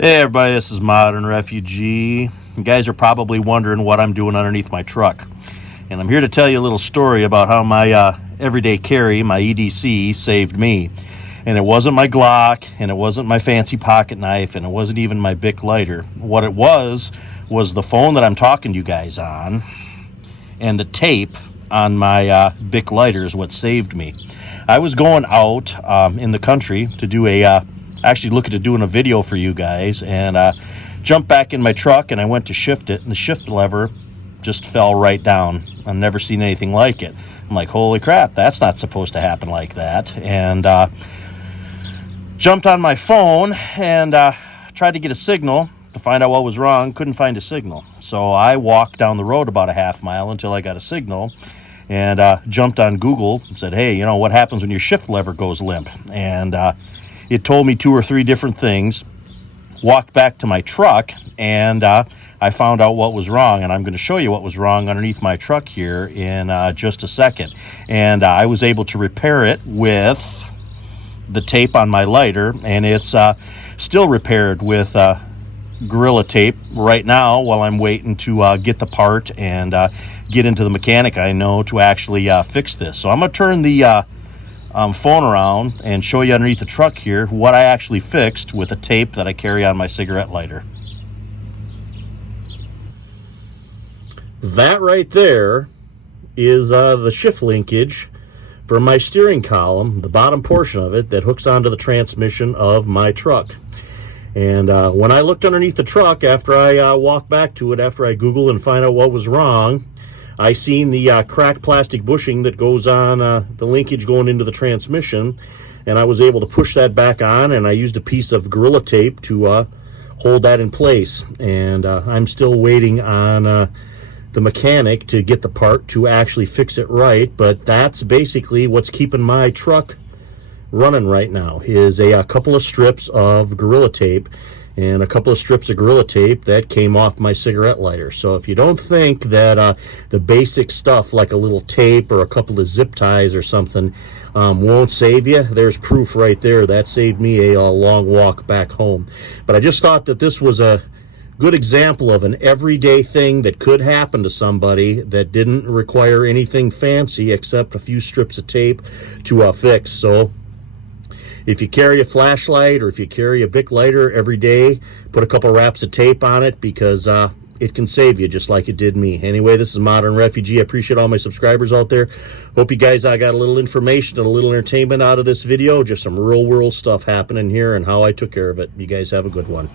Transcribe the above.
Hey everybody, this is Modern Refugee. You guys are probably wondering what I'm doing underneath my truck. And I'm here to tell you a little story about how my everyday carry, my EDC, saved me. And it wasn't my Glock, and it wasn't my fancy pocket knife, and it wasn't even my Bic lighter. What it was the phone that I'm talking to you guys on, and the tape on my Bic lighter is what saved me. I was going out in the country to do actually looking at doing a video for you guys, and jumped back in my truck, and I went to shift it, and the shift lever just fell right down. I've never seen anything like it. I'm like, holy crap, that's not supposed to happen like that. And jumped on my phone and tried to get a signal to find out what was wrong. Couldn't find a signal. So I walked down the road about a half mile until I got a signal, and jumped on Google and said, hey, what happens when your shift lever goes limp? And it told me 2 or 3 different things. Walked back to my truck, and I found out what was wrong, and I'm going to show you what was wrong underneath my truck here in just a second. And I was able to repair it with the tape on my lighter, and it's still repaired with Gorilla Tape right now while I'm waiting to get the part and get into the mechanic I know to actually fix this. So I'm going to turn the phone around and show you underneath the truck here what I actually fixed with the tape that I carry on my cigarette lighter. That right there is the shift linkage for my steering column, the bottom portion of it that hooks onto the transmission of my truck. And when I looked underneath the truck after I walked back to it, after I Googled and find out what was wrong, I seen the cracked plastic bushing that goes on the linkage going into the transmission, and I was able to push that back on, and I used a piece of Gorilla Tape to hold that in place. And I'm still waiting on the mechanic to get the part to actually fix it right, but that's basically what's keeping my truck running right now, is a couple of strips of Gorilla Tape and a couple of strips of Gorilla Tape that came off my cigarette lighter. So if you don't think that the basic stuff like a little tape or a couple of zip ties or something won't save you, there's proof right there. That saved me a long walk back home. But I just thought that this was a good example of an everyday thing that could happen to somebody that didn't require anything fancy except a few strips of tape to fix. So if you carry a flashlight or if you carry a Bic lighter every day, put a couple wraps of tape on it, because it can save you just like it did me. Anyway, this is Modern Refugee. I appreciate all my subscribers out there. Hope you guys got a little information and a little entertainment out of this video. Just some real world stuff happening here and how I took care of it. You guys have a good one.